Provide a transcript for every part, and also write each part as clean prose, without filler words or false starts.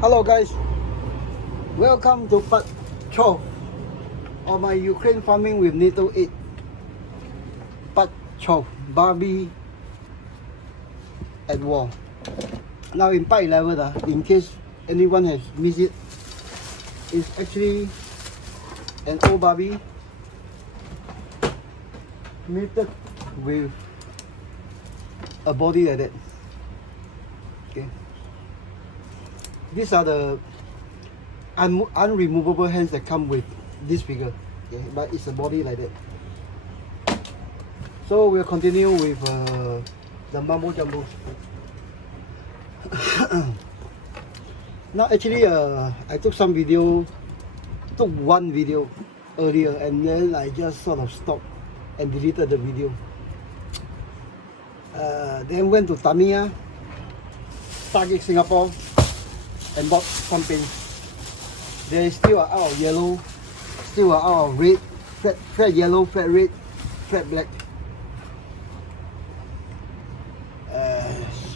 Hello guys, welcome to part 12 of my Ukraine farming with NATO AID. Part 12, Barbie at war. Now in part 11, in case anyone has missed it, it's actually an old Barbie mated with a body like that. Okay. These are the unremovable hands that come with this figure. Okay, but it's a body like that. So we'll continue with the mumbo jumbo. Now actually I took one video earlier, and then I just sort of stopped and deleted the video. Then went to Tamiya, Target Singapore, and bought some paint. There is still out of yellow, still out of red, flat yellow, flat red, flat black.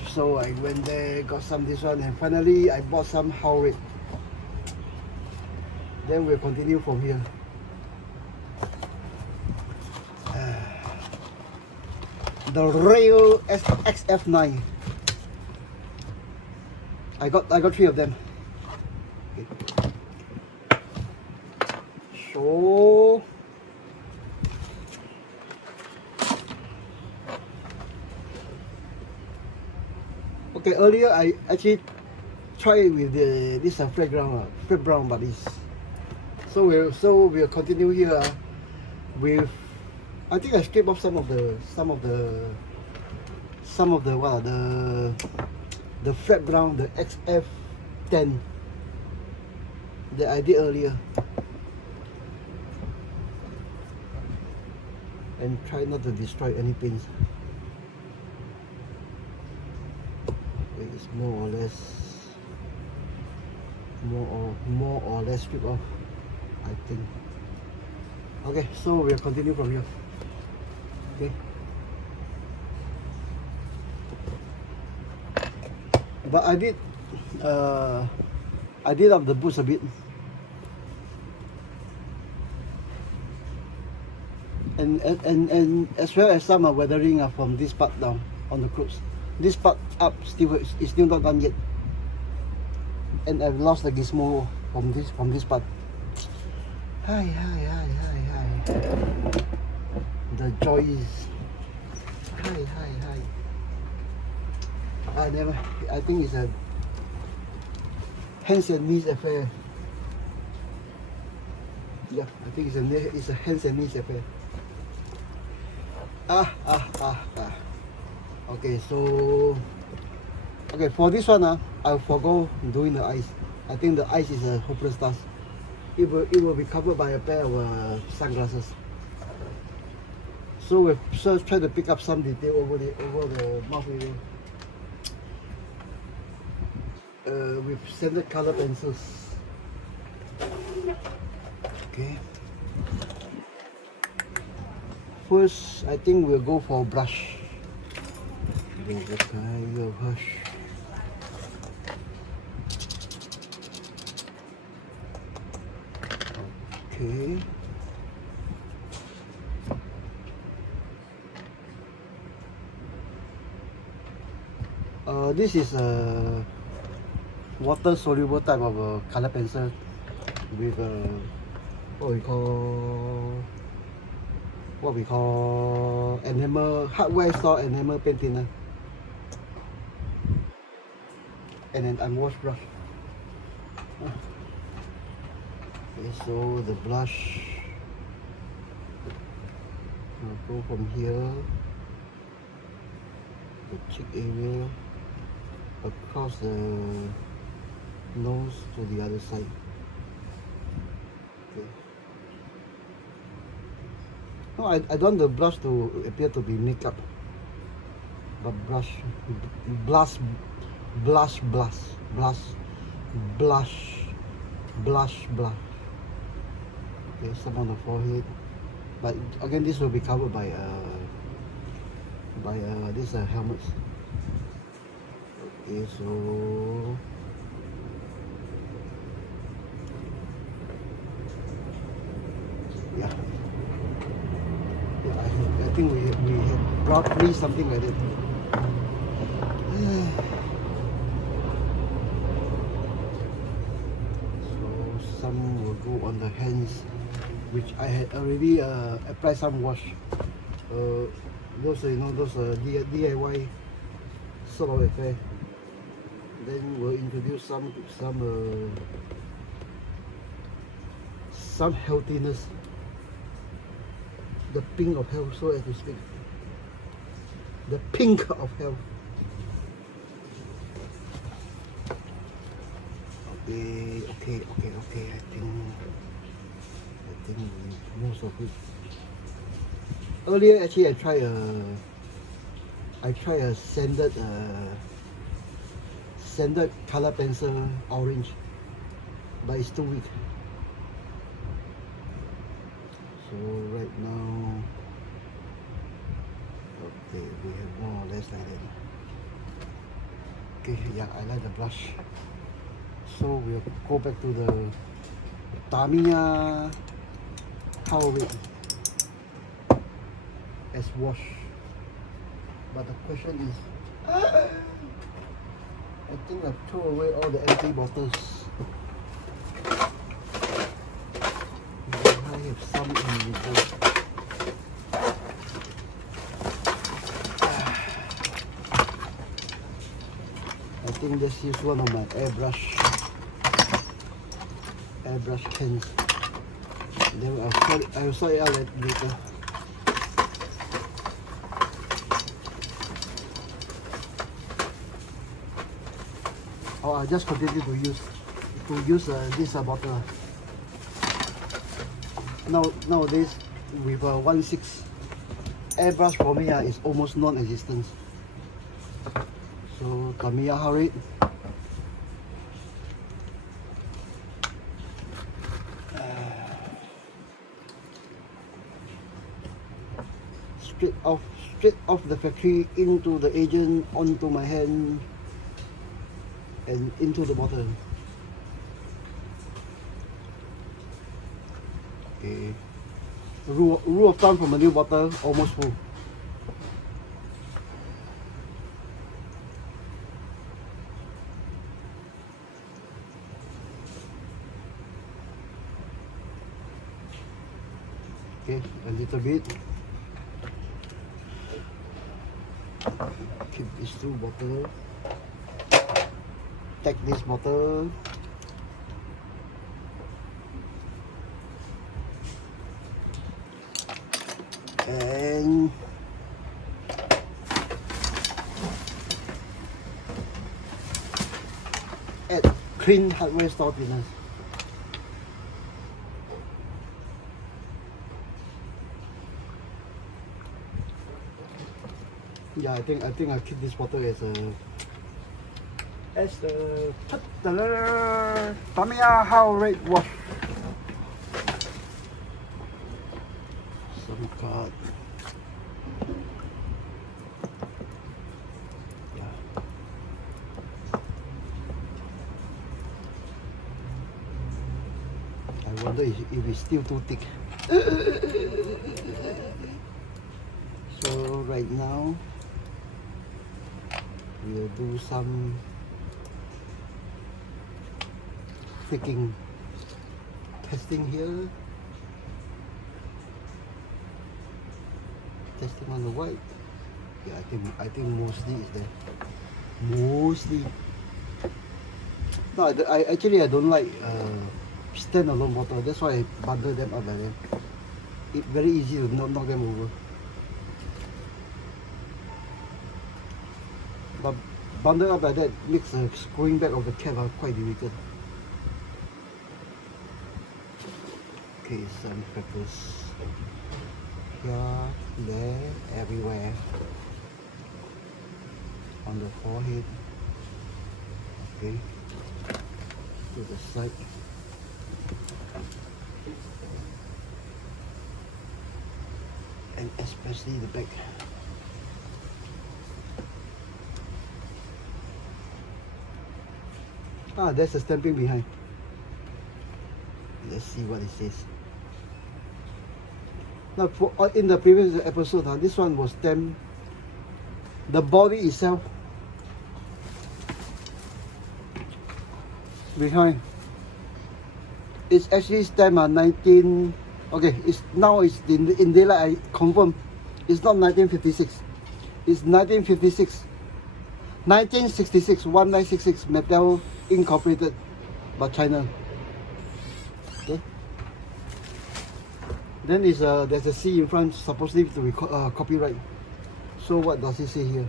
So I went there, got some this one, and finally I bought some how red. Then we'll continue from here. The Rail XF9. I got 3 of them. Okay. So okay, earlier I actually tried with this flat brown bodies. So we'll continue here with, I think I skipped off some of the flat brown, the XF10 that I did earlier, and try not to destroy any pins. It's more or less stripped off, I think. Okay, so we'll continue from here. Okay. But I did up the boots a bit, and as well as some weathering from this part down on the clothes. This part up is still not done yet, and I've lost the gizmo from this part. Hi. The joys. Hi. I think it's a hands and knees affair. Yeah, I think it's a hands and knees affair. Okay, so for this one, I'll forgo doing the eyes. I think the eyes is a hopeless task. It will be covered by a pair of sunglasses. So we'll just try to pick up some detail over the mouth area with standard color pencils. Okay. First, I think we'll go for brush. Okay. This is a water soluble type of color pencil with what we call enamel, hardware store enamel paint thinner, and an unwashed brush. Okay, so the blush will go from here, the cheek area, across the nose to the other side. Okay. No, I don't want the blush to appear to be makeup, but blush. Okay, some on the forehead, but again this will be covered by these helmets. Okay, so roughly something like that. So some will go on the hands, which I had already applied some wash. Those those DIY sort of affair. Then we'll introduce some healthiness, the pink of health, so as to speak, the pink of health. Okay. I think most of it. Earlier, actually, I tried a standard color pencil orange, but it's too weak. So right now, okay, we have more or less like that. Okay, yeah, I like the brush. So we'll go back to the Tamiya power weight as wash. But the question is, I think I've thrown away all the empty bottles. I have some in the bowl. I think let's use one of my airbrush pens. Then I'll sort it out later. Or I'll just continue to use this bottle. Nowadays with 1.6 airbrush for me is almost non-existent. So Tamiya Harriet. Straight off the factory into the agent, onto my hand, and into the bottle. Okay. Rule of thumb from a new bottle, almost full. Okay, a little bit. Keep these two bottles. Take this bottle. And add clean hardware store thinners. Yeah, I think I'll keep this bottle as the Tamiya Harriet wash. Some card. Yeah. I wonder if it's still too thick. So right now we'll do some testing here. Testing on the white. Yeah, I think mostly is there. Mostly. No, I don't like standalone bottle. That's why I bundle them up like that. It's very easy to knock them over. But bundle up like that makes the screwing back of the cap quite difficult. Okay, some freckles here, there, everywhere. On the forehead. Okay. To the side. And especially the back. Ah, there's a stamping behind. Let's see what it says. Now, in the previous episode, this one was stamped the body itself behind, it's actually stamp 19. Okay, it's now it's in daylight. I confirm it's not 1956. It's 1956. 1966, 1966, Metal Incorporated by China. Okay. Then there's a C in front, supposedly to be copyright. So what does it say here?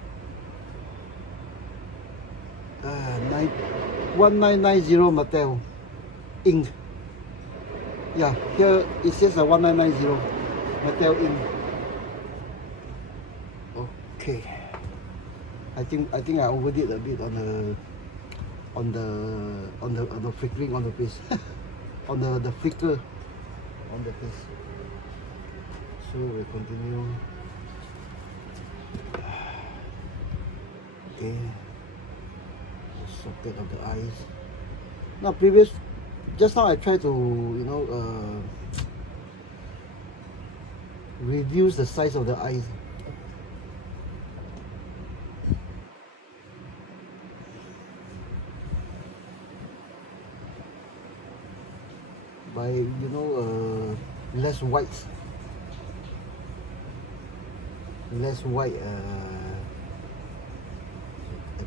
1990 Mattel Inc. Yeah, here it says 1990 Mattel Inc. Okay. I think I overdid a bit on the flickering on the face, on the flicker on the face. So we continue. Okay. The socket of the eyes. Now just now I tried to reduce the size of the eyes. By less white, I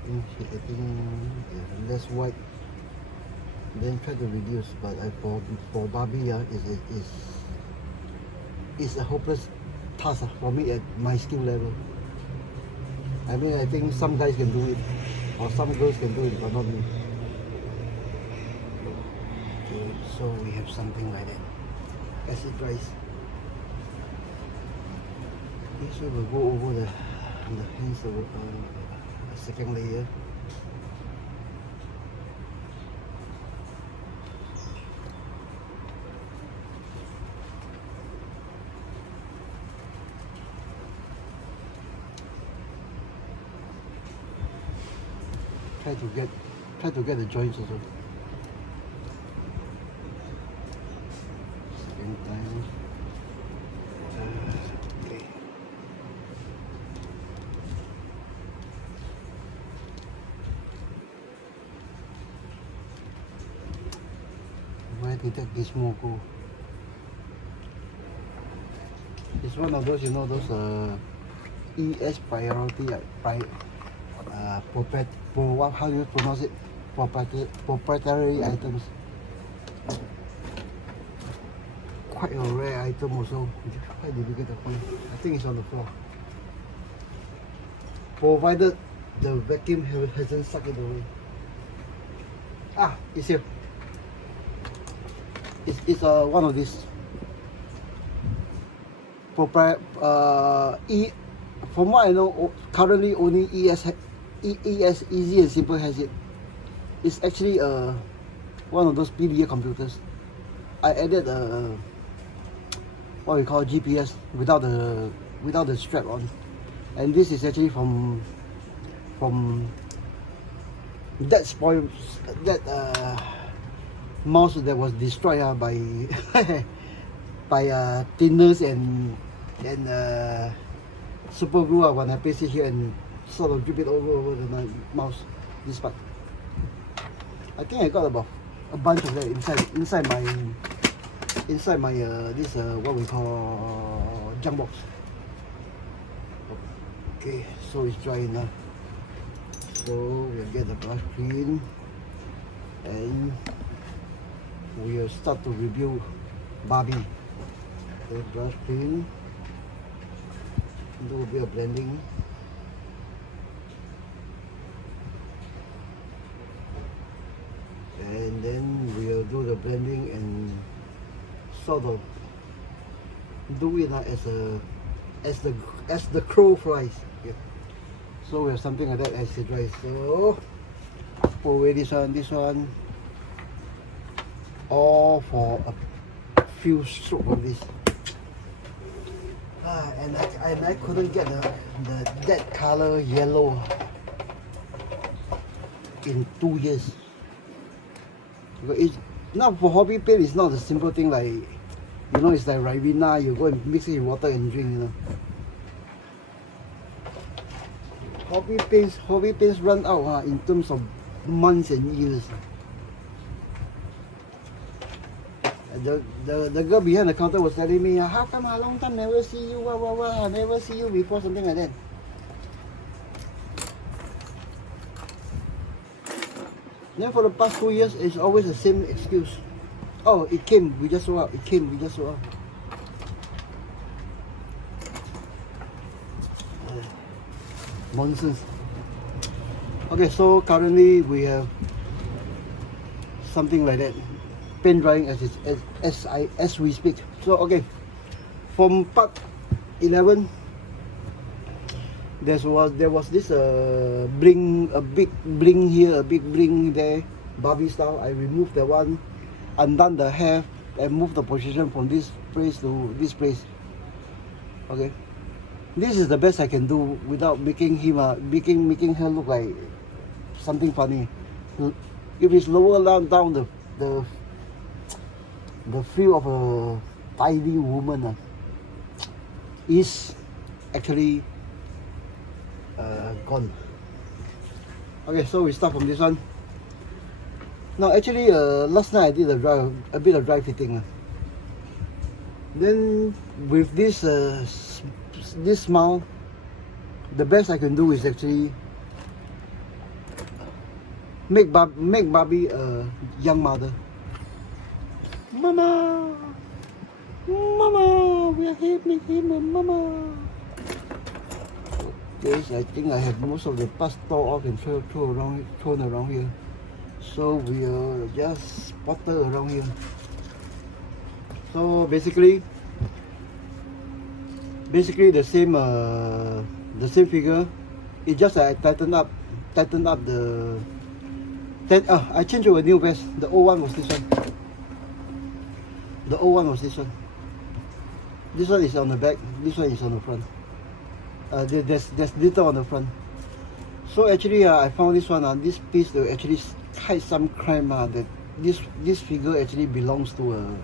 think less white, then try to reduce. But for Barbie, it's a hopeless task for me at my skill level. I mean, I think some guys can do it, or some girls can do it, but not me. So we have something like that as it dries. This will go over the hands of a second layer. Try to get the joints also. Okay. Where did that gizmo go? It's one of those, those ES priority, how do you pronounce it? Proprietary items. Quite a rare item also. Where did you get the phone? I think it's on the floor. Provided the vacuum hasn't sucked it away. Ah, it's here. It's one of these. From what I know, currently only ES Easy and Simple has it. It's actually one of those PDA computers. I added what we call GPS without the strap on, and this is actually from that mouse that was destroyed by thinners and super glue when I place it here and sort of drip it over the mouse. This part, I think I got about a bunch of that inside my this what we call junk box. Okay, so it's dry enough. So we'll get the brush clean and we'll start to review Barbie. The brush clean, do a bit of blending. And then we'll do the blending and sort of do it as the crow flies. Yeah. So we have something like that as it dries. So pour away this one, all for a few strokes of this. And I couldn't get that color yellow in 2 years. It's not for hobby paint. It's not a simple thing like, it's like Ribena. You go and mix it in water and drink. hobby paints run out in terms of months and years. The girl behind the counter was telling me, how come a long time never see you, I never see you before, something like that. Then for the past 2 years, it's always the same excuse. Oh, it came, we just saw up. It came, we just saw up. Nonsense. Okay, so currently we have something like that. Paint drying as we speak. So okay, from part 11, there was this bling, a big bling here, a big bling there, Barbie style. I removed the one, undone the hair, and moved the position from this place to this place. Okay, this is the best I can do without making him making her look like something funny. If it's lower down the feel of a tidy woman is actually gone. Okay, so we start from this one. Now actually last night I did a bit of dry fitting. Then with this this smile, the best I can do is actually make Barbie a young mother. Mama, we are here making a mama. Okay, I think I have most of the past tore off and thrown around here. So we'll just potter around here. So basically the same figure. It's just I tighten up the. I changed to a new vest. The old one was this one. The old one was this one. This one is on the back. This one is on the front. There's little on the front. So actually, I found this one. This piece to actually hide some crime. That this figure actually belongs to a.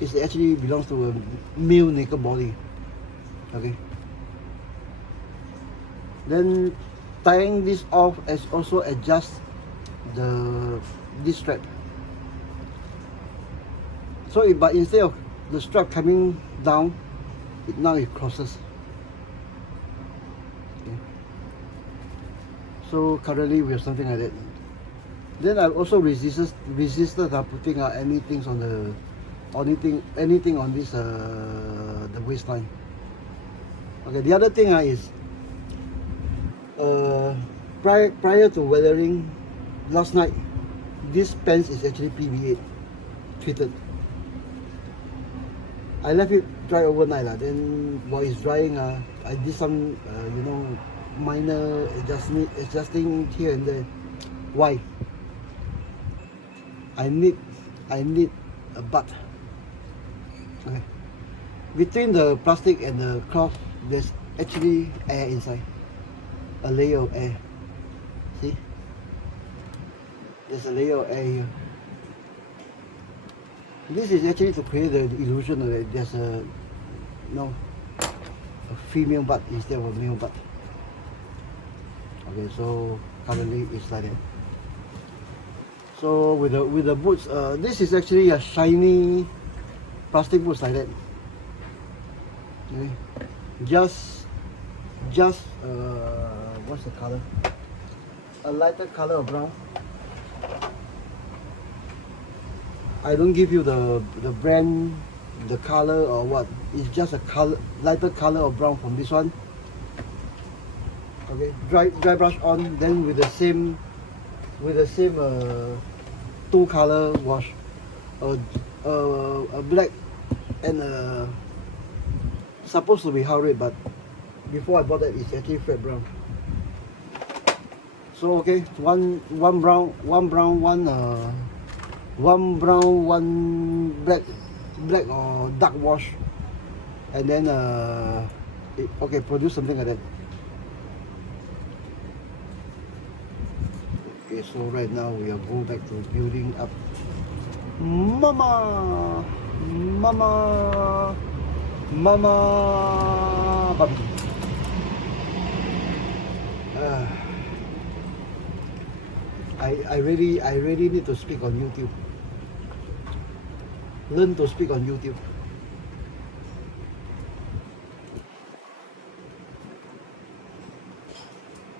It actually belongs to a male naked body. Okay. Then tying this off as also adjust this strap. So but instead of the strap coming down, now it crosses. Okay. So currently we have something like that. Then I also resisted putting anything on this the waistline. Okay, the other thing is prior to weathering last night, this pants is actually PVA treated. I left it dry overnight then while it's drying I did some minor adjusting here and there. Why? I need a butt. Okay. Between the plastic and the cloth, there's actually air inside, a layer of air. See, there's a layer of air here. This is actually to create the illusion that there's a female butt instead of a male butt. Okay, so currently it's like that. So with the boots, this is actually a shiny plastic boots like that. Okay, just what's the color? A lighter color of brown. I don't give you the brand, the color or what. It's just a color, lighter color of brown from this one. Okay, dry brush on. Then with the same two color wash, a black and a supposed to be how red, but before I bought that it's actually flat brown. So okay, one brown, one black or dark wash, and then okay, produce something like that. Okay, so right now we are going back to building up Mama Barbie. I really need to speak on YouTube. Learn to speak on YouTube.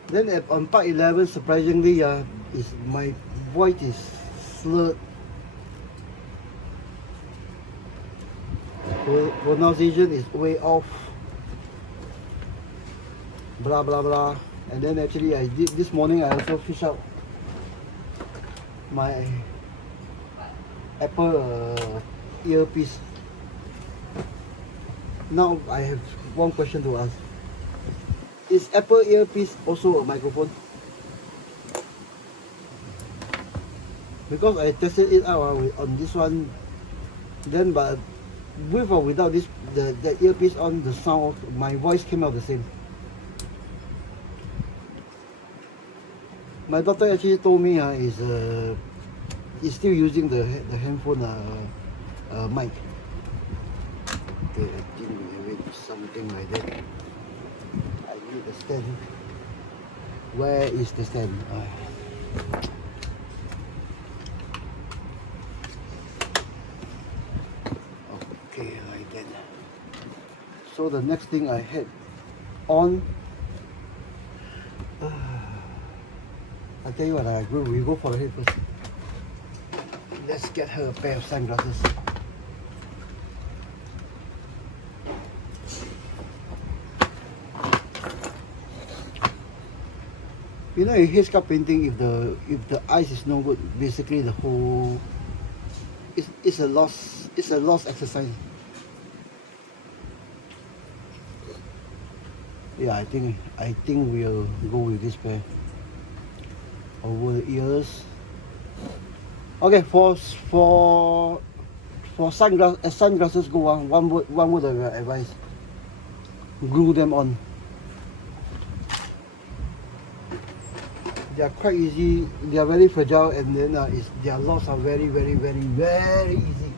Then on part 11, surprisingly, is my voice is slurred. Pronunciation is way off. Blah blah blah. And then actually, I did this morning. I also fish out my Apple earpiece. Now I have one question to ask. Is Apple earpiece also a microphone? Because I tested it out on this one, then but with or without this the earpiece on, the sound of my voice came out the same. My doctor actually told me is still using the handphone mic. Okay, I think we have it something like that. I need a stand. Where is the stand? Okay, like that. So the next thing I had on, I tell you what, we go for the head first. Let's get her a pair of sunglasses. You know, in headscarf painting, if the eyes is no good, basically the whole it's a lost exercise. Yeah, I think we'll go with this pair over the ears. Okay, for sunglasses go on. One word of advice: glue them on. They are quite easy. They are very fragile, and then their loss are very easy.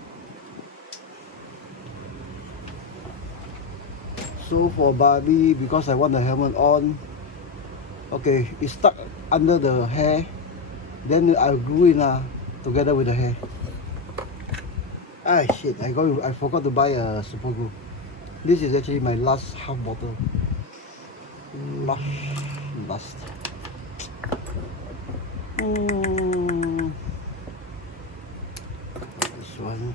So for Barbie, because I want the helmet on, okay, it's stuck under the hair. Then I'll glue it together with the hair. Ah shit! I forgot to buy a super glue. This is actually my last half bottle. Last. This one.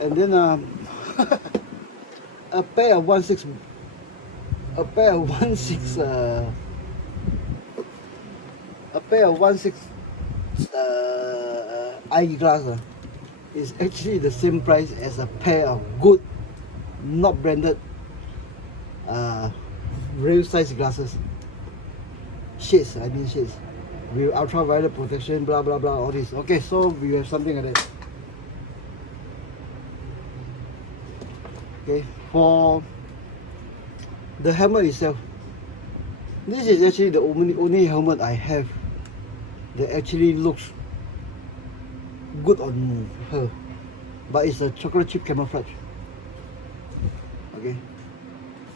And then a pair of 1/6 eyeglass is actually the same price as a pair of good, not branded, real size glasses. Shades, with ultraviolet protection, blah blah blah, all this. Okay, so we have something like that. Okay, for the helmet itself, this is actually the only helmet I have that actually looks good on her, but it's a chocolate chip camouflage. Okay,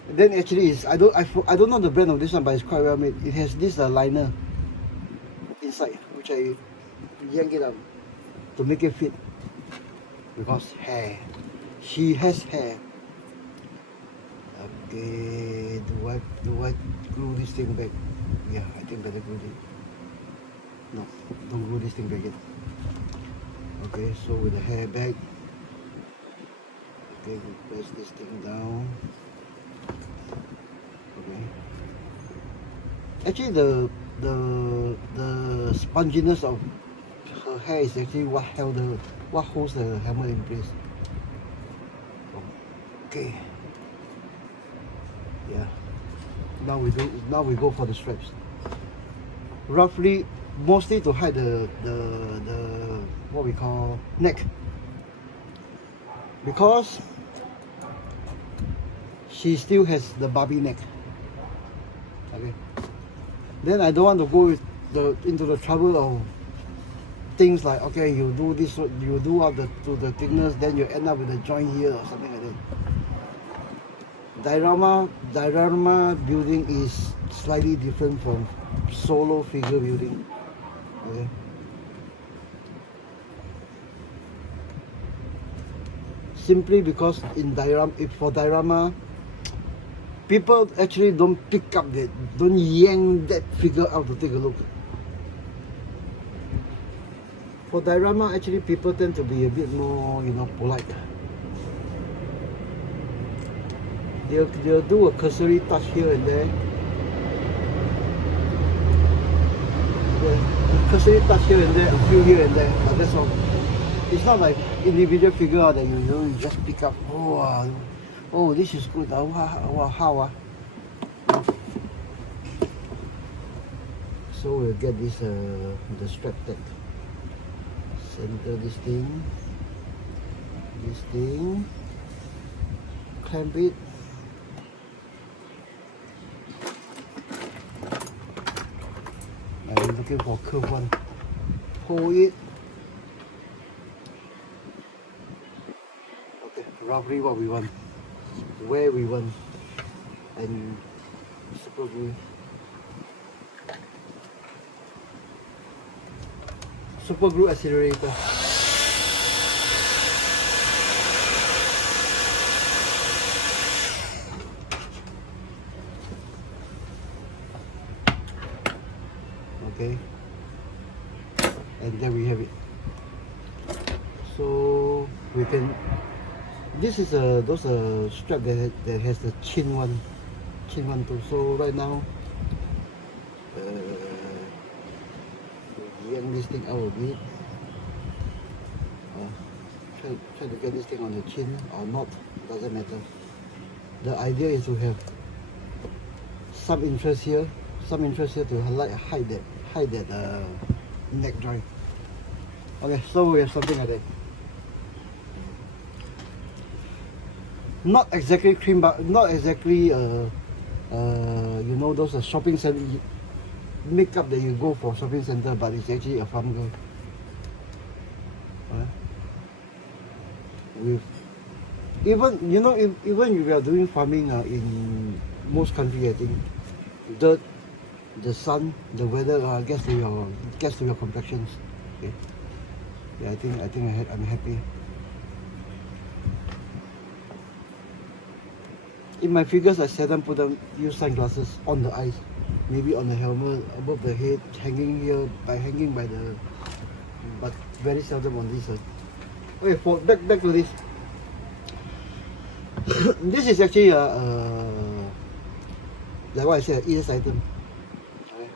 and then actually I don't know the brand of this one, but it's quite well made. It has this liner inside, which I yank it out to make it fit, because hair, she has hair. Okay, do I glue this thing back? Yeah, I think better glue it. No, don't glue this thing back yet. Okay, so with the hair back, okay, we press this thing down. Okay. Actually, the sponginess of her hair is actually what holds the helmet in place. Okay. Yeah. Now we go for the straps. Roughly, mostly to hide the what we call neck, because she still has the Barbie neck. Okay. Then I don't want to go into the trouble of things like, okay, you do this, you do up to the thickness, then you end up with a joint here or something like that. Diorama building is slightly different from solo figure building. Okay. Simply because for diorama, people actually don't pick up that, don't yank that figure out to take a look. For diorama, actually people tend to be a bit more, polite. They'll do a cursory touch here and there. Yeah, cursory touch here and there, a few here and there, but that's all. It's not like individual figure that you just pick up. Oh, this is good. How? So we'll get this the strap tag. Center this thing, clamp it. I'm looking for a curved one. Pull it. Okay, roughly what we want, where we want, and super glue. Super glue accelerator. Okay, and there we have it. So we can. This is those strap that has the chin one too. So right now, yank this thing out a bit. Try to get this thing on the chin or not, doesn't matter. The idea is to have some interest here to hide that neck joint. Okay, so we have something like that. Not exactly cream, but not exactly those shopping center makeup that you go for shopping center, but it's actually a farm girl. With even if we are doing farming in most countries, I think dirt, the sun, the weather gets to your complexions. Okay. Yeah, I think I'm happy. In my figures, I seldom use sunglasses on the eyes, maybe on the helmet, above the head, hanging by the, but very seldom on this. Okay, back to this. This is actually like what I said, ES item. Okay.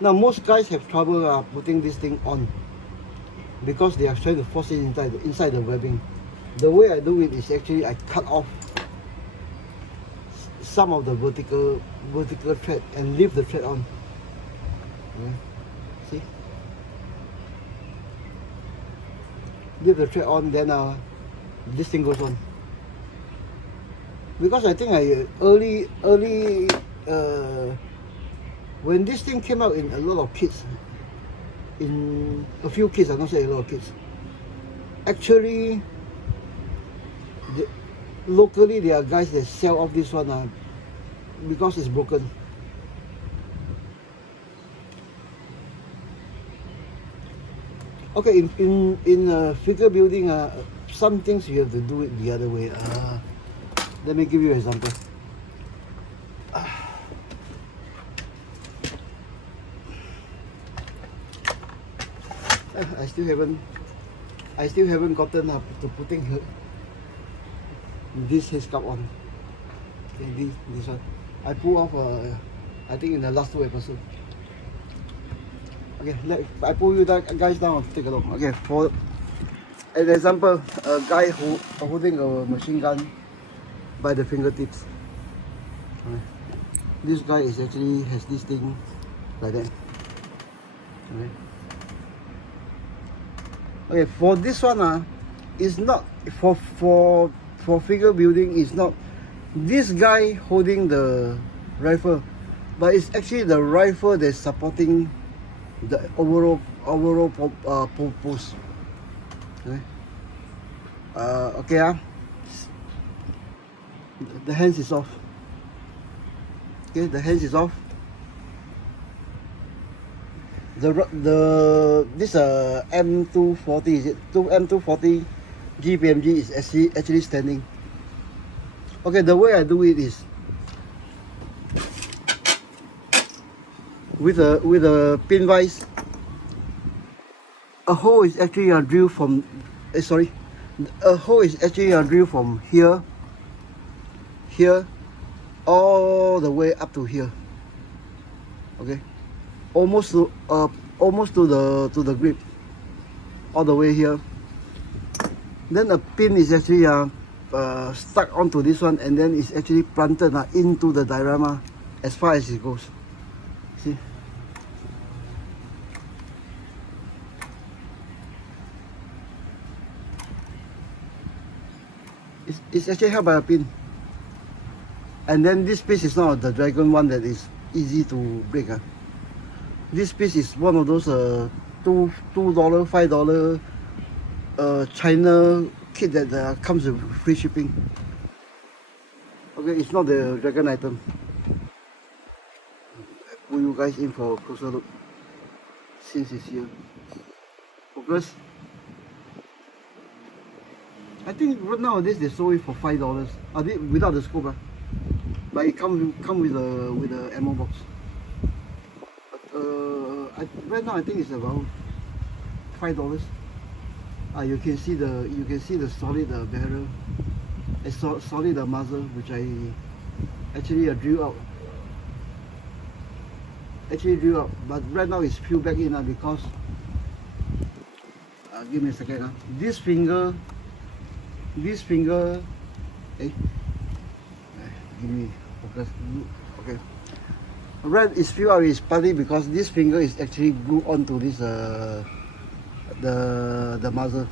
Now most guys have trouble putting this thing on because they are trying to force it inside the webbing. The way I do it is actually I cut off some of the vertical thread and leave the thread on. Okay. See? Leave the thread on, then this thing goes on. Because I think early when this thing came out in a lot of kids, in a few kids, I don't say a lot of kids. Actually, locally there are guys that sell off this one because it's broken. Okay, in figure building, some things you have to do it the other way. Let me give you an example. I still haven't gotten up to putting this headscarf on. Okay, this one. I pull off I think in the last 2 episodes. Okay, I pull you guys down and take a look. Okay, for an example, a guy holding a machine gun by the fingertips. Okay. This guy has this thing like that. Okay. Okay, for this one, it's not for figure building. It's not this guy holding the rifle but it's actually the rifle that's supporting the overall purpose. Okay. Okay. The hands is off. Okay, the hands is off. This M240 is it? M240 GPMG is actually standing. Okay, the way I do it is with a pin vise. A hole is actually a drill from. A hole is actually a drill from here, all the way up to here. Okay, almost to the grip, all the way here. Then a pin is actually stuck onto this one, and then it's actually planted into the diorama as far as it goes. See? It's actually held by a pin. And then this piece is not the dragon one that is easy to break. This piece is one of those $2, $5 China kit that comes with free shipping. Okay, it's not the dragon item. Pull you guys in for a closer look since it's here. Focus. I think nowadays they sold it for $5. Without the scope, but it comes with the ammo box. But right now I think it's about $5. You can see the solid barrel, a solid muzzle, which I actually drill out. But right now it's peeled back in because give me a second. This finger, give me focus. Okay. Red is peeled out is partly because this finger is actually glued onto this the muzzle.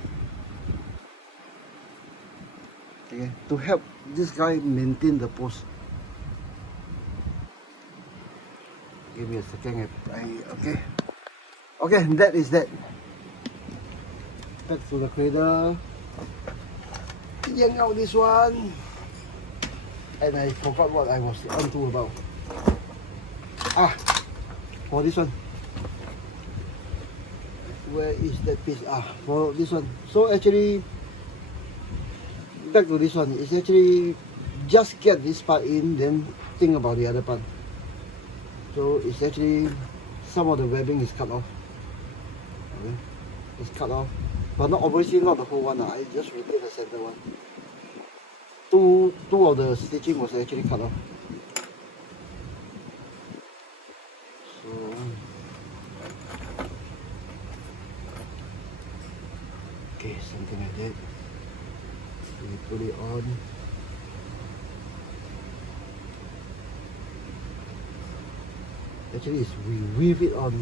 Okay, to help this guy maintain the pose. Give me a second. Okay, that is that. Back to the cradle. Yank out this one. And I forgot what I was onto about. For this one. Where is that piece? For this one. So actually, back to this one. It's actually just get this part in, then think about the other part. So it's actually some of the webbing is cut off. Okay, it's cut off, but not obviously not the whole one. I just retain the center one. Two of the stitching was actually cut off. So okay, something like that. We put it on. Actually, we weave it on.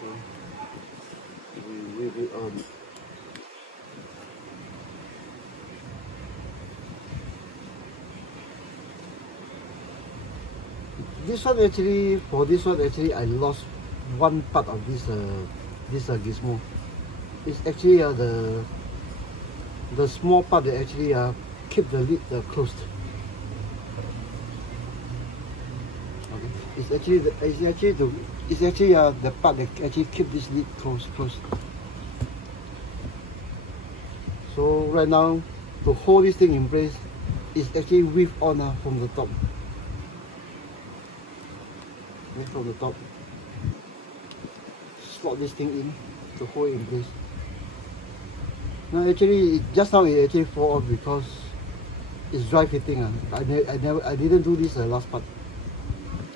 So we weave it on. This one actually, for this one actually, I lost one part of this gizmo. It's actually the small part that actually keep the lid closed. Okay. It's actually the part that actually keep this lid closed. So right now, to hold this thing in place, it's actually weave on from the top. From the top, slot this thing in to hold it in place. Now actually, just now it actually fall off because it's dry fitting. I didn't do this last part.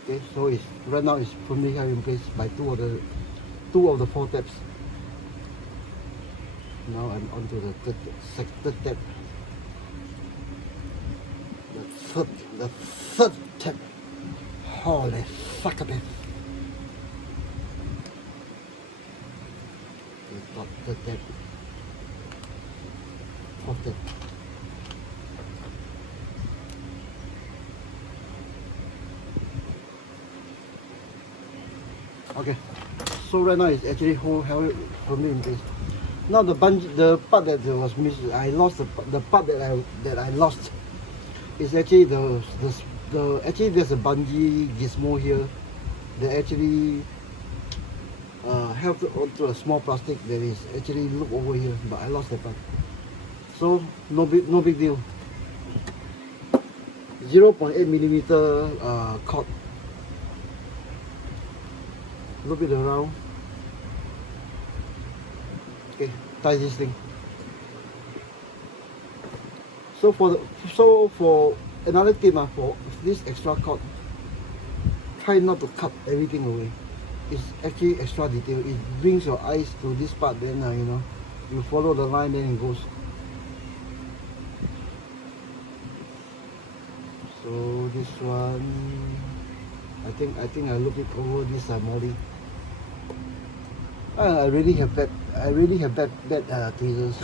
Okay, so it's right now it's firmly held in place by two of the four tabs. Now I'm onto the third tab. The third tab. Holy fuck, man. The tab. Fourth tab. Okay, so right now it's actually held firmly in place. Now the part that was missing, I lost the part that I lost is actually actually there's a bungee gizmo here that actually held onto a small plastic that is actually look over here, but I lost that part. So no big deal. 0.8 millimeter cord. Loop it around. Okay, tie this thing. So for another tip, for this extra cord, try not to cut everything away. It's actually extra detail. It brings your eyes to this part, then you know, you follow the line, then it goes. So this one, I think I look it over this molly. I really have bad tweezers.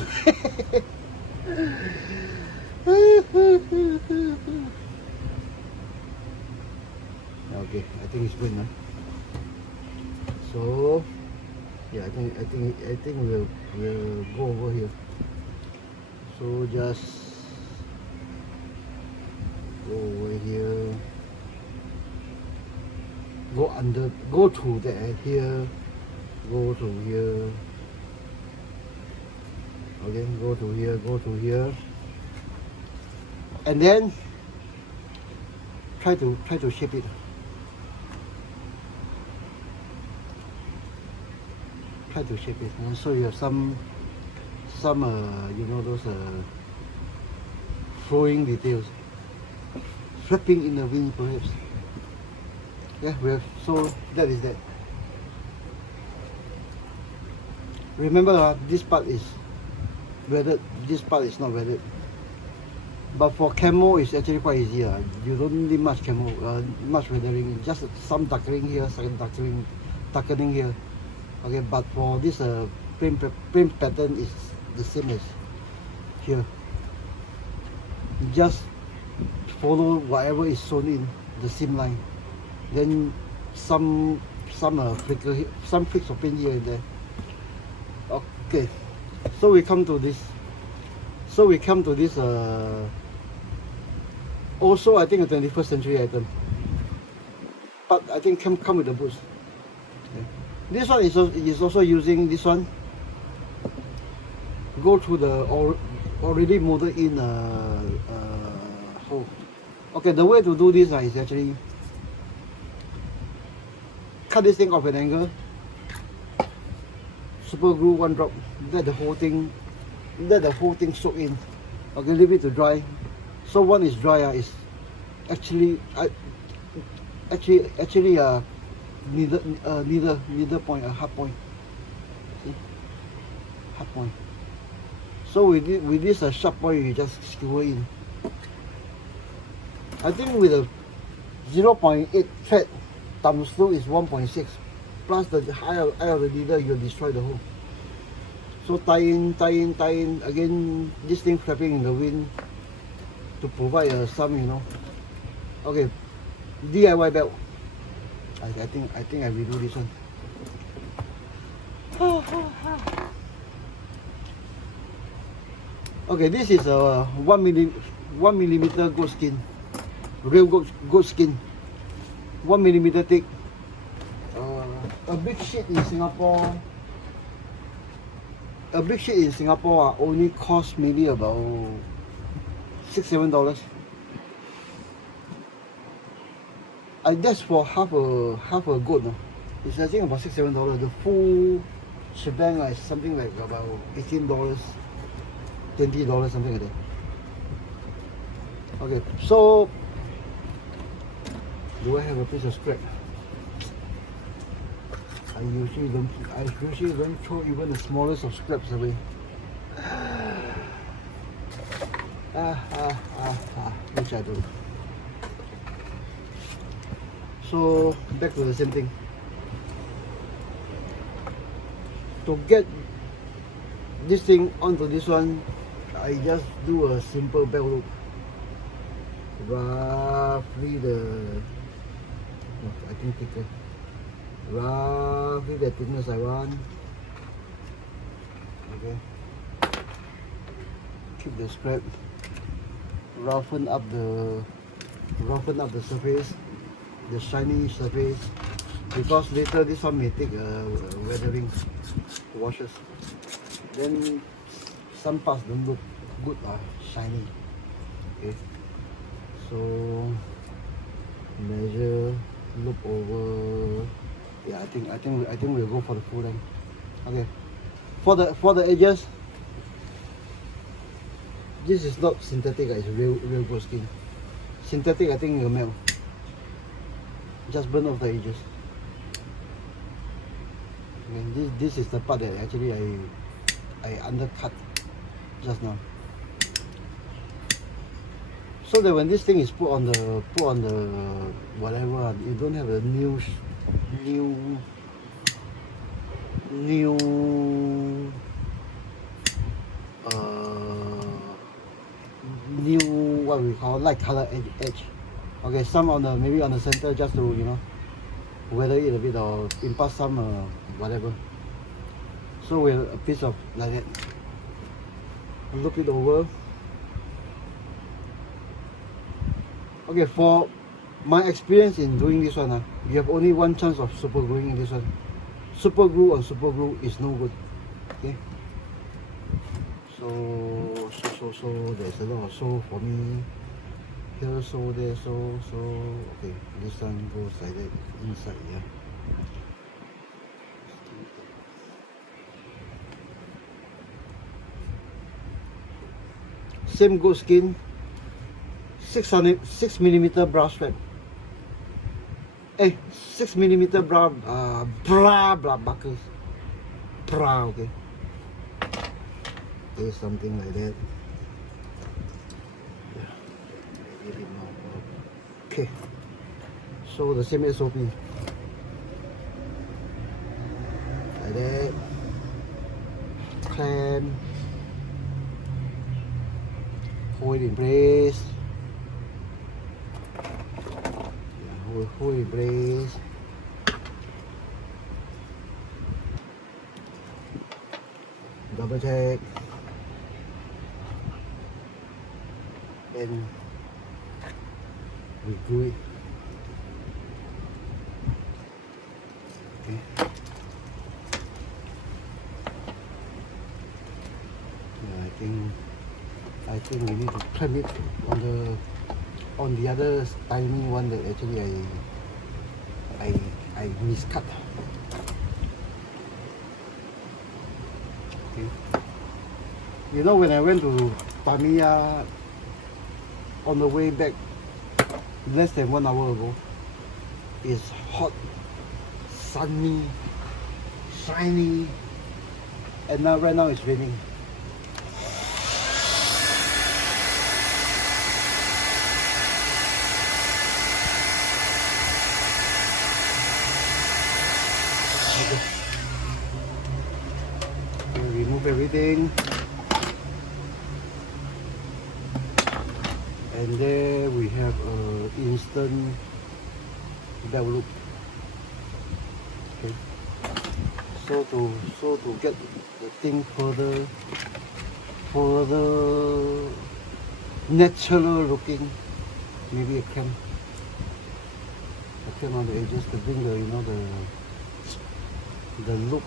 Okay, I think it's good now. So yeah, I think we'll go over here. So just go over here, go through that here, go to here. Okay, go to here, and then try to shape it. Try to shape it, and so you have some you know, those flowing details, flapping in the wind perhaps. Yeah, we have, so that is that. Remember, this part is weathered, this part is not weathered. But for camo, it's actually quite easy. You don't need much camo, much weathering, just some darkening here, some darkening here. Okay, but for this print pattern is the same as here. Just follow whatever is shown in the seam line. Then some flicker here, some flicks of paint here and there. Okay, so we come to this. Also, I think a 21st century item, but I think come with the boots. Okay. This one is also using this one. Go through the already molded in hole. Okay, the way to do this is actually cut this thing off an angle, super glue one drop, let the whole thing soak in. Okay, leave it to dry. So one is dry, is actually neither point, a half point. See, half point. So with this sharp point, you just skewer in. I think with a 0.8 thread times 2 is 1.6, plus the height of the needle, you'll destroy the hole. So tie in. Again, this thing flapping in the wind to provide some, you know. Okay, DIY belt. I think I will do this one. Okay, this is a 1 millimeter goat skin, real goat skin, 1 millimeter thick. A big sheet in Singapore. Only cost maybe about $6-7. That's for half a goat. No? It's I think about $6-7. The full shebang is something like about $18, $20, something like that. Okay, so do I have a piece of scrap? I usually don't throw even the smallest of scraps away. Which I do. So back to the same thing. To get this thing onto this one, I just do a simple belt loop. Roughly I think thicker. roughly the thickness I want. Okay. Keep the scrap. Roughen up the surface, the shiny surface, because later this one may take weathering washes. Then some parts don't look good or shiny. Okay. So measure, look over. Yeah, I think we'll go for the full length. Okay. For the edges, this is not synthetic, it's real goat skin. Synthetic, I think will melt. Just burn off the edges. Okay, this is the part that actually I undercut just now. So that when this thing is put on the whatever, you don't have a new what we call light color edge. Okay, some on the maybe on the center, just to, you know, weather it a bit or impart some whatever. So with a piece of like that, look it over. Okay, for my experience in doing this one, you have only one chance of super gluing in this one. Super glue on super glue is no good. Okay. So there's a lot of so for me. Here so, there so. Okay, this one goes like that inside, yeah. Same goat skin, 6mm bra strap. 6mm bra buckles. Bra, okay. Okay, something like that. Okay, so the same SOP. Like that. Clamp. Hold it in place. Hold it in place. Double check. And we glue it. Okay. Yeah, I think we need to clamp it on the other tiny one that actually I miscut. Okay. You know, when I went to Tamiya on the way back less than 1 hour ago, it's hot, sunny, shiny, and now right now it's raining. Okay. We'll remove everything. And there we have an instant belt loop. Okay. So to get the thing further natural looking, maybe a clamp on the edges to bring the, you know, the look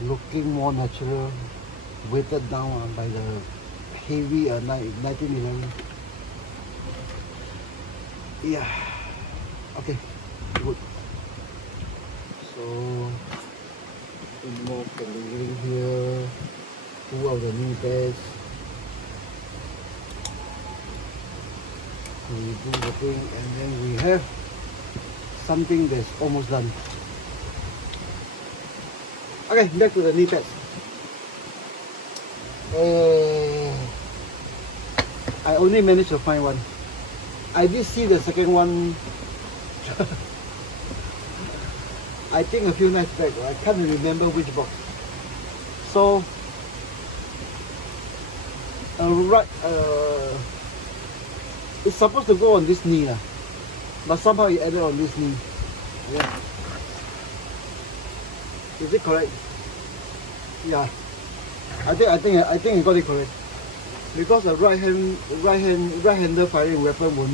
looking more natural, weighted down by the heavy 1911. Yeah, okay, good. So more coloring here, two of the knee pads. We do the thing, and then we have something that's almost done. Okay, back to the knee pads. I only managed to find one. I did see the second one I think a few nights back. I can't remember which box. So it's supposed to go on this knee. but somehow it ended on this knee. Yeah. Is it correct? Yeah. I think I got it correct. Because the right-hander firing weapon will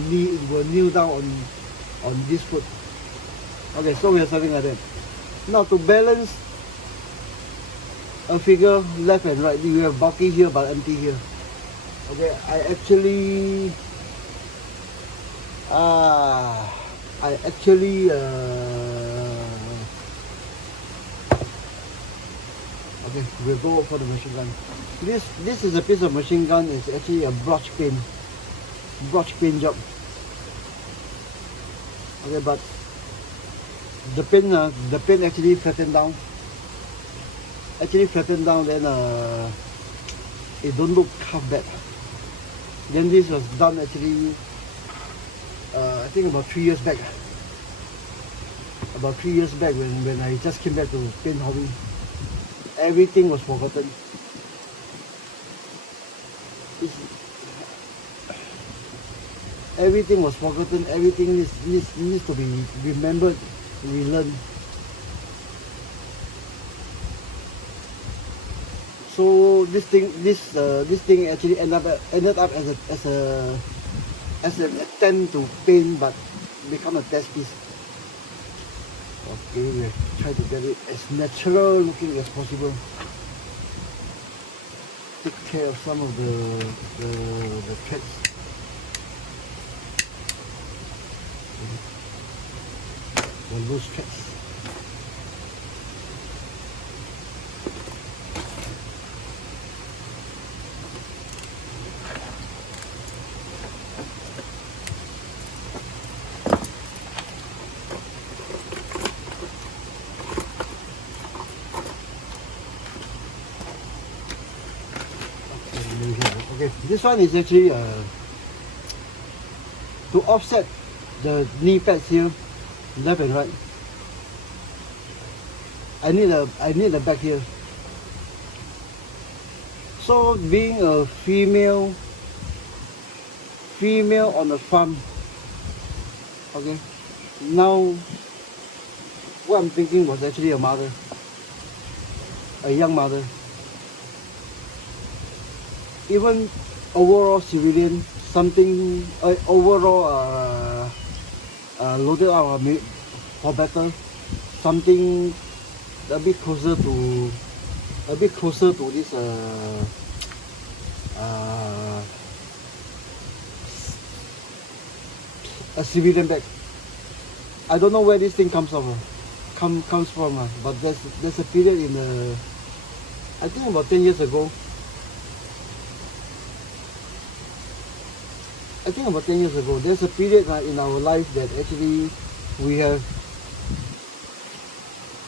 kneel down on this foot. Okay, so we have something like that. Now to balance a figure left and right, you have bulky here but empty here. Okay, I actually okay, we'll go for the machine gun. This is a piece of machine gun. It's actually a brooch paint job. Okay, but the paint actually flattened down. Then it don't look half bad. Then this was done actually I think about 3 years back. About 3 years back when I just came back to paint hobby. Everything was forgotten. Everything was forgotten. Everything needs to be remembered, relearned. So this thing actually ended up as an attempt to paint, but become a test piece. Okay, we try to get it as natural looking as possible. Take care of some of the cats. The loose cats. Okay, this one is actually to offset the knee pads here, left and right. I need a back here. So being a female on the farm, okay, now what I'm thinking was actually a mother, a young mother. Even overall civilian, something overall loaded out for better, something a bit closer to this a civilian bag. I don't know where this thing comes from, but there's a period in I think about 10 years ago. There's a period in our life that actually we have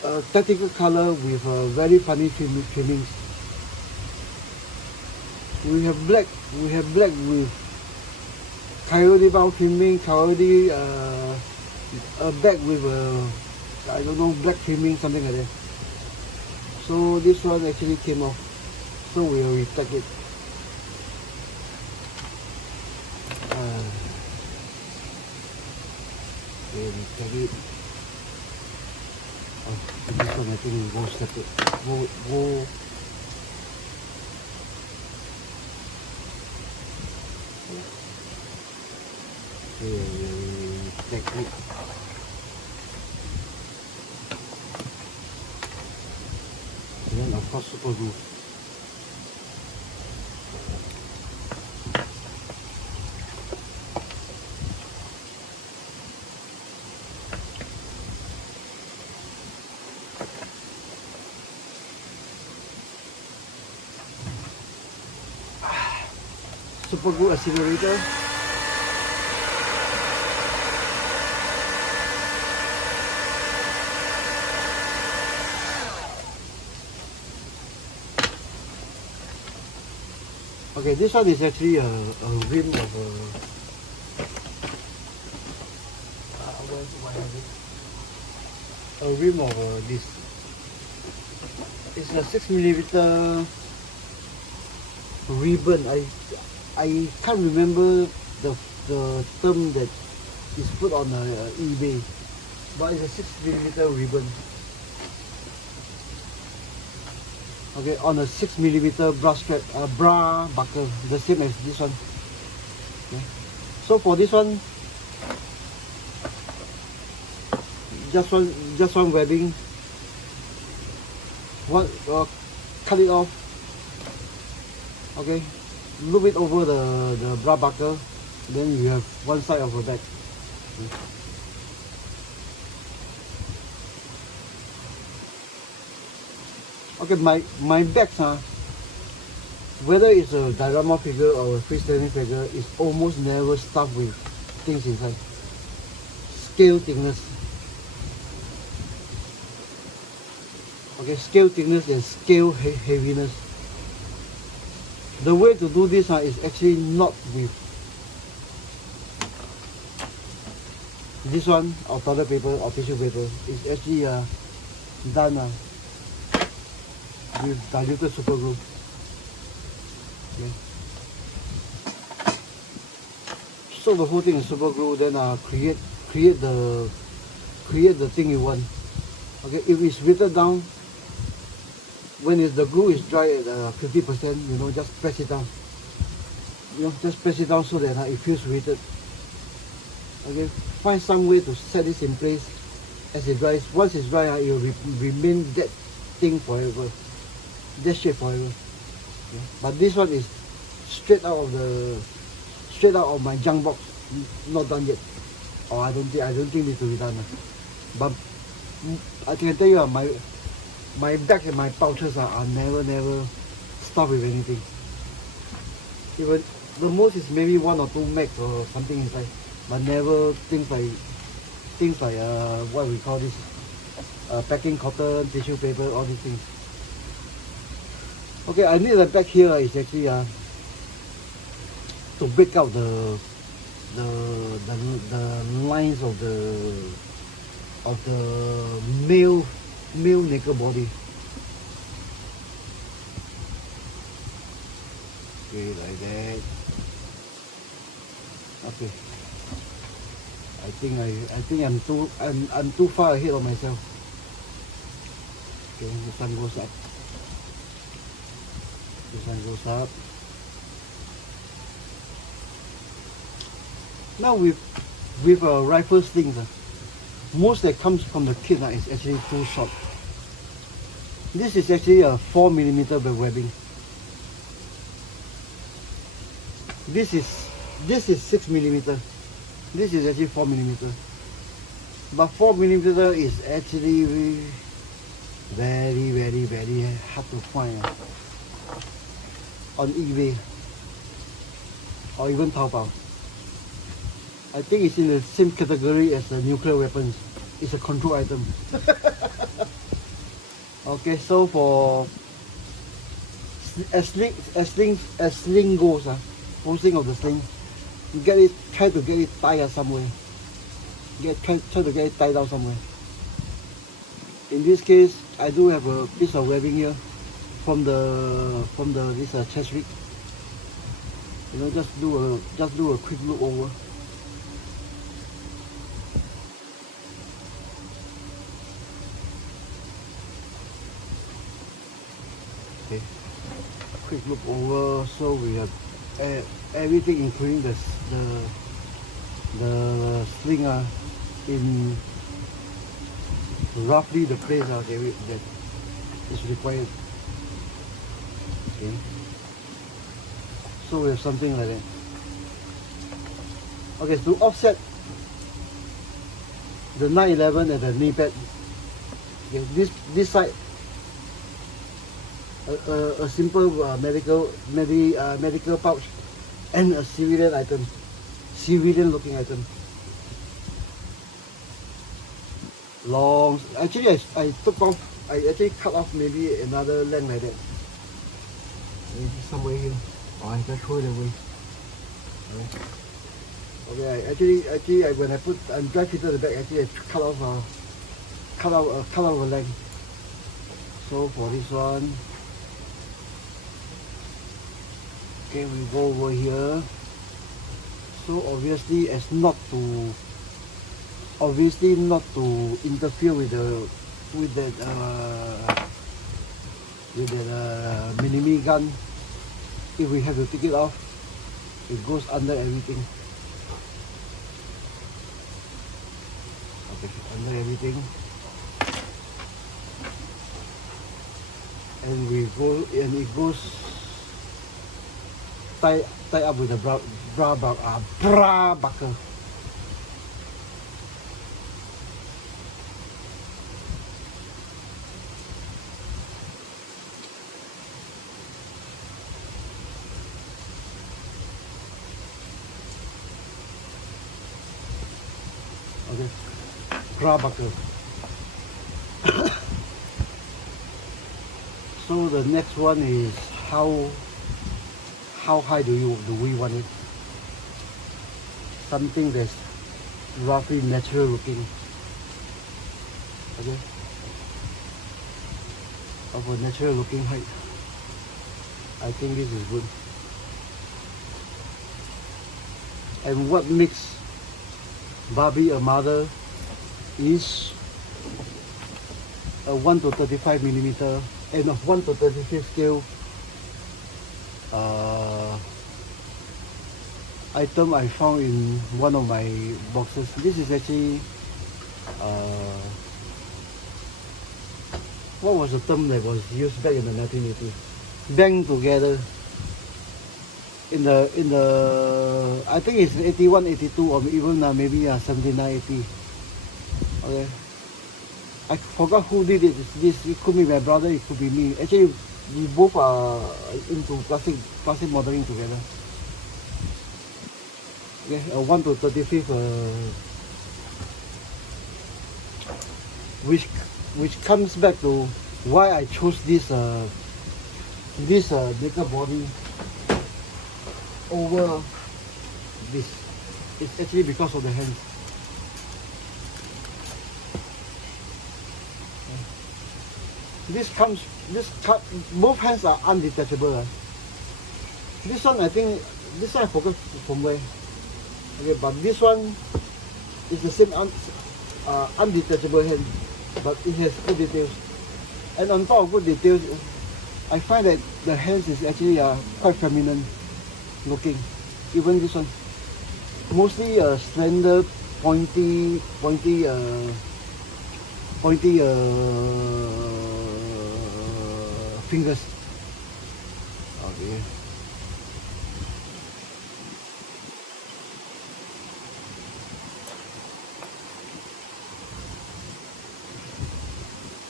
a tactical color with very funny trimmings. We have black with coyote brown trimming, coyote a back with I don't know, black trimming, something like that. So this one actually came off, so we will retag it. Retag it. Oh, this one I think we go separate. Go. Take it. And then of course super glue. Super glue accelerator. Okay, this one is actually a rim of a rim of this. It's a 6mm ribbon. I can't remember the term that is put on eBay, but it's a 6mm ribbon. Okay, on a 6mm bra strap, bra buckle, the same as this one. Okay. So for this one, just one webbing. Cut it off. Okay, loop it over the bra buckle. Then you have one side of a bag. Okay, my bags, whether it's a diorama figure or a freestanding figure, is almost never stuffed with things inside. Scale thickness. Okay, scale thickness and scale heaviness. The way to do this is actually not with this one or toilet paper or tissue paper. It's actually done with diluted super glue. Okay. So the whole thing is super glue, then create the thing you want. Okay, if it's weighted down, when the glue is dry at 50%, just press it down. Just press it down so that it feels weighted. Okay, find some way to set this in place as it dries. Once it's dry, it will remain that thing forever, that shape forever. Okay. But this one is straight out of my junk box, not done yet. Or I don't think it will be done. But I can tell you, my bag and my pouches are never stuffed with anything. Even the most is maybe 1 or 2 mags or something inside, but never things like what we call this, packing cotton, tissue paper, all these things. Okay, I need a bag here is actually to break out the lines of the male naked body. Okay, like that. Okay. I think I'm too far ahead of myself. Okay, this one goes up. This one goes up. Now with rifle slings, most that comes from the kit is actually too short. This is actually a 4mm webbing. This is 6mm. This is actually 4mm. But 4mm is actually very hard to find on eBay or even Taobao. I think it's in the same category as the nuclear weapons. It's a control item. Okay, so for as sling goes, posting of the sling, you try to get it tied somewhere. Try to get it tied down somewhere. In this case, I do have a piece of webbing here from this chest rig. Just do a quick loop over. Okay, quick loop over, so we have everything including the sling in roughly the place that is required. Okay, so we have something like that. Okay, to offset the 911 and the knee pad, okay, this side, a simple medical pouch and a civilian looking item. Long. Actually, I actually cut off maybe another length like that. Maybe somewhere here. Oh, I just throw it away. Okay, actually, when I dry fitted the bag, actually I cut off a leg. So for this one, okay, we go over here. So obviously, as not to obviously not to interfere with the mini gun. If we have to take it off, it goes under everything. Okay, under everything. And it goes tie up with the bra buckle. Okay, bra buckle. So the next one is how high do we want it? Something that's roughly natural looking. Okay, of a natural looking height. I think this is good. And what makes Barbie a mother is a 1 to 35 millimeter and a 1 to 35 scale item I found in one of my boxes. This is actually what was the term that was used back in the 1980s? Bang together. In the I think it's 81, 82, or even maybe 79, 80. Okay, I forgot who did it. It could be my brother, it could be me. Actually, we both are into plastic modeling together. Okay, 1 to 35, which comes back to why I chose this naked body over this. It's actually because of the hands. Both hands are undetachable. This one, I think, this one I forgot from where. Okay, but this one is the same undetachable hand, but it has good details. And on top of good details, I find that the hands is actually quite feminine looking. Even this one, mostly slender, pointy fingers. Okay.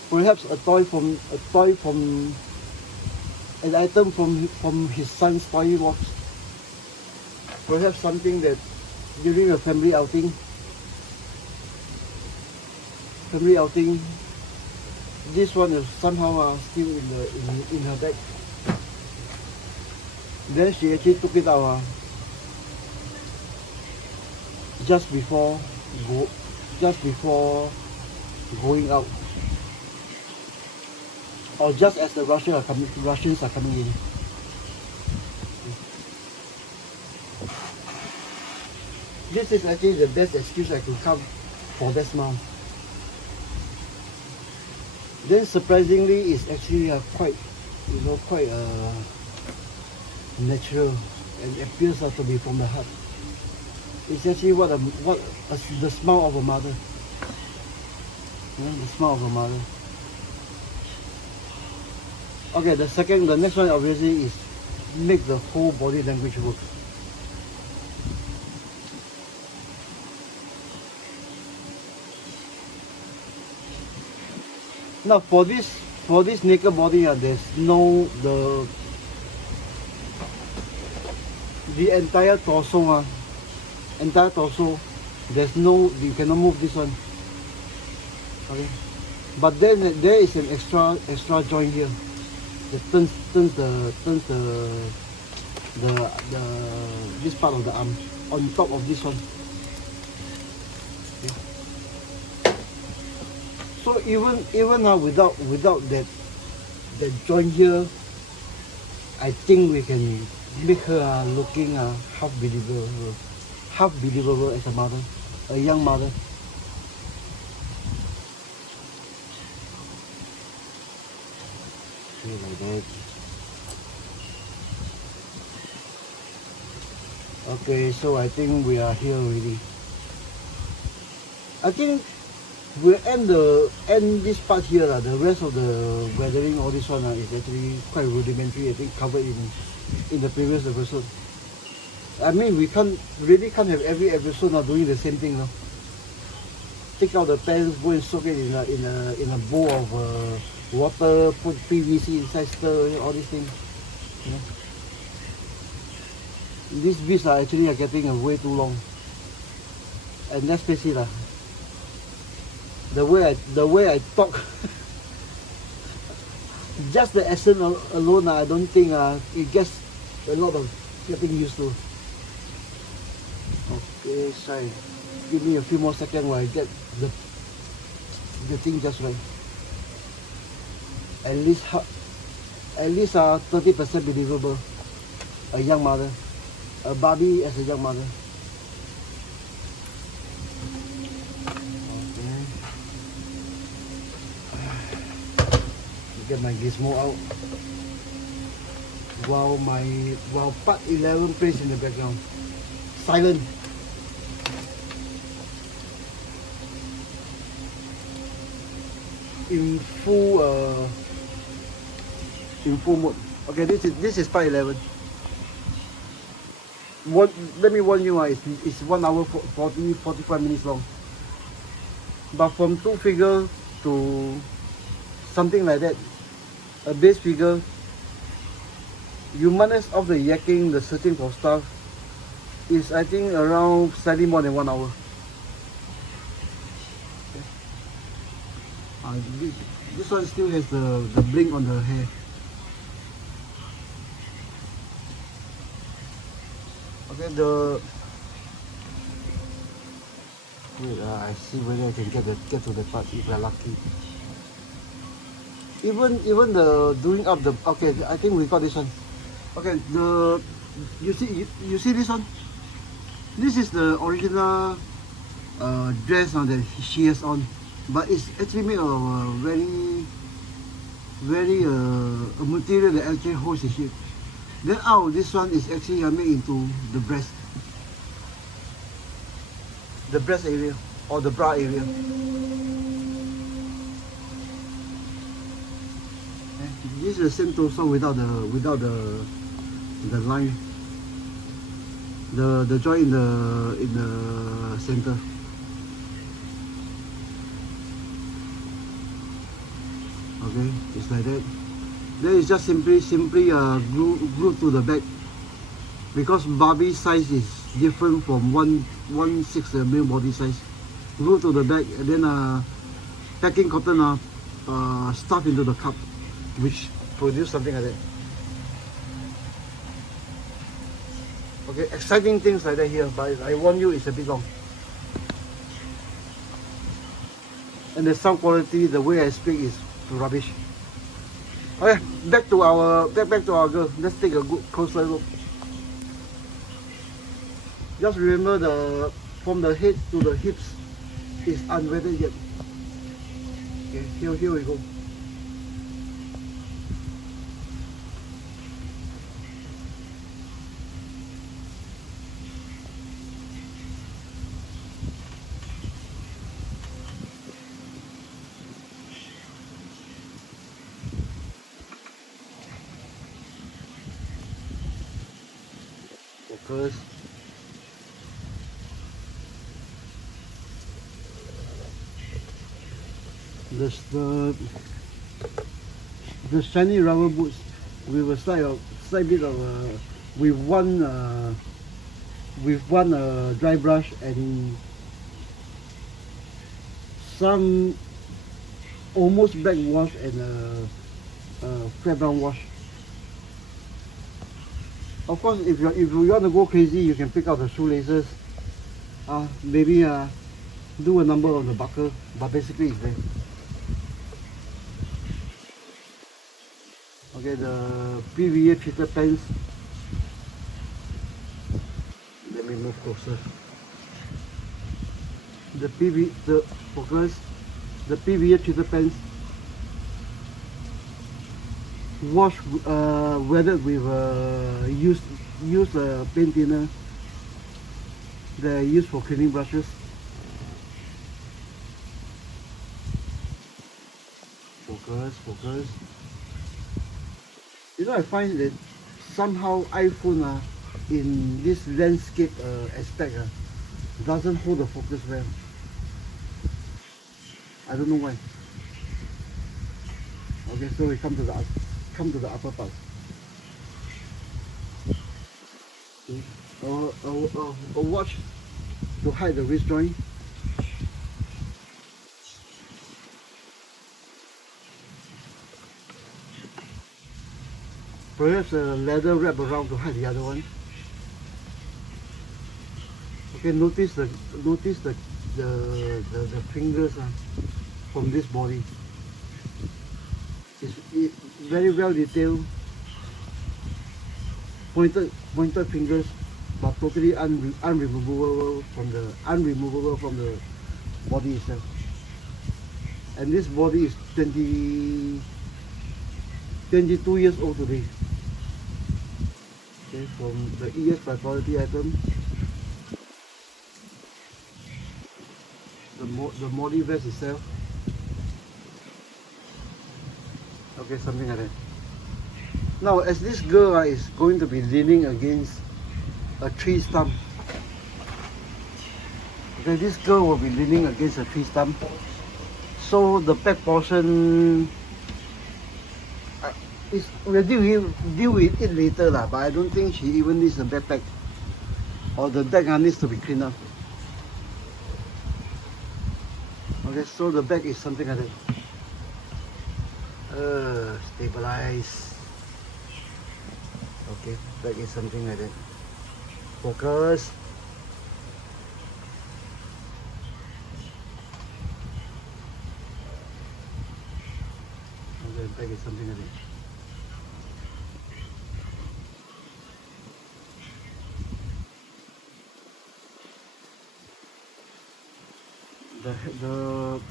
Perhaps an item from his son's toy box. Perhaps something that during a family outing, this one is somehow still in her bag. Then she actually took it out just before going out, or just as the Russians are coming in. This is actually the best excuse I could come for that smile. Then surprisingly, it's actually quite natural and appears to be from the heart. It's actually the smile of a mother. The smile of a mother. Okay, the next one obviously is make the whole body language work. Now for this naked body, there's no the entire torso. There's no, you cannot move this one. Okay, but then there is an extra joint here that turns this part of the arm on top of this one. Okay. So even now without that joint here, I think we can make her looking half believable as a mother, a young mother. Okay, like that. Okay, so I think we are here already. I think we'll end this part here. The rest of the weathering, all this one is actually quite rudimentary. I think covered in the previous episode. I mean, we really can't have every episode not doing the same thing, no? Take out the pans, go and soak it in a bowl of water, put PVC inside, stir, all these things. You know? These beats are actually getting way too long. And let's face it, the way I talk, just the accent alone, I don't think it gets a lot of getting used to. Okay, sorry. Give me a few more seconds while I get the thing just right. At least 30% believable. A young mother, a Barbie as a young mother. Okay. Get my gizmo out. While part 11 plays in the background. Silent. In full mode. Okay, this is part 11. Let me warn you, it's 1 hour 45 minutes long. But from 2 figure to something like that, a base figure, you minus off the yakking, the searching for stuff, is I think around slightly more than 1 hour. This one still has the blink on the hair. Okay, wait, I see whether I can get to the part if I'm lucky. Even the doing up the, okay, I think we got this one. Okay, you see this one? This is the original dress that she has on. But it's actually made of a material that actually holds the shape. Then out of this one is actually made into the breast area or the bra area. This is the same torso without the line, the joint in the center. Okay, just like that. Then it's just simply glued to the back, because Barbie size is different from 1/6 the male body size. Glued to the back, and then packing cotton stuffed into the cup, which produce something like that. Okay, exciting things like that here, but I warn you, it's a bit long. And the sound quality, the way I speak is rubbish. Okay, back to our girl. Let's take a good closer look. Just remember from the head to the hips is unweathered yet. Okay, here we go. Focus. The shiny rubber boots with a slight bit of with one dry brush and some almost black wash and fair brown wash. Of course, if you want to go crazy, you can pick out the shoelaces. Maybe do a number on the buckle, but basically it's there. Okay, the PVA fitted pants. Let me move closer. The PVA fitted pants. wash wetted with used paint thinner. They're used for cleaning brushes. Focus. You know, I find that somehow iPhone in this landscape aspect doesn't hold the focus well. I don't know why. Okay, so we come to the upper part. Okay. A watch to hide the wrist joint. Perhaps a leather wrap around to hide the other one. Okay, notice the fingers from this body. It's very well detailed. Pointed fingers, but totally unremovable from the body itself. And this body is 22 years old today. Okay, from the ES by quality item. The body vest itself. Okay, something like that. Now, as this girl is going to be leaning against a tree stump. Okay, this girl will be leaning against a tree stump. So the back portion we'll deal with it later but I don't think she even needs a backpack, or the back needs to be cleaned up. Okay, so the back is something like that. Stabilize. Okay, back is something like that. Focus. Okay, back is something like that.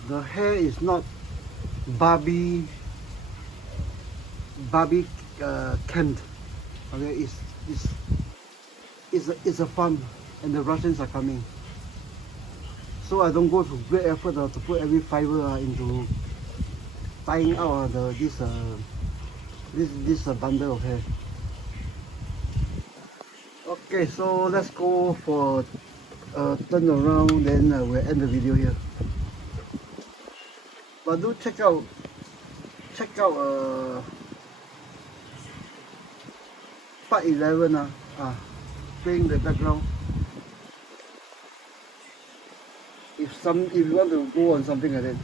The hair is not Barbie Kent. Okay, it's a farm, and the Russians are coming. So I don't go to great effort to put every fiber into tying out this bundle of hair. Okay, so let's go for turn around, then we'll end the video here. But do check out part 11 playing the background. If you want to go on something like that.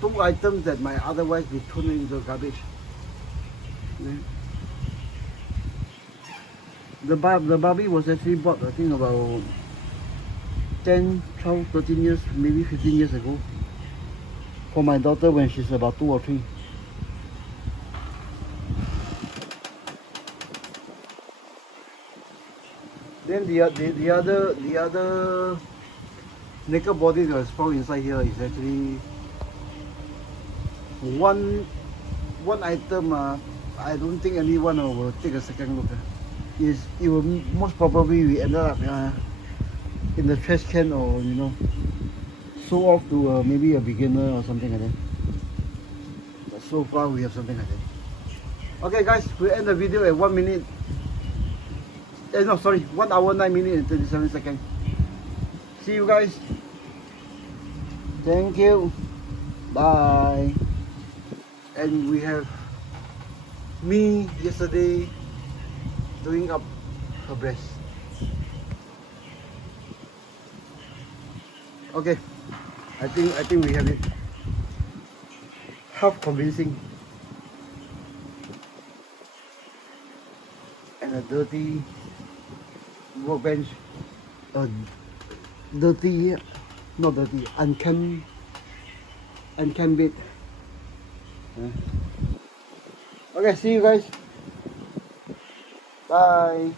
Two items that might otherwise be thrown into garbage. Okay. The Barbie was actually bought, I think, about 10, 12, 13 years, maybe 15 years ago, for my daughter when she's about 2 or 3. Then the other naked body that was found inside here is actually one item. I don't think anyone will take a second look. It will most probably we ended up in the trash can, or sold off to maybe a beginner or something like that. But so far we have something like that. Okay guys, we'll end the video at 1 minute. 1 hour 9 minutes and 37 seconds. See you guys. Thank you. Bye. And we have me yesterday doing up her breast. Okay, I think we have it. Half convincing. And a dirty workbench. Unkempt bed. Okay, see you guys. Bye.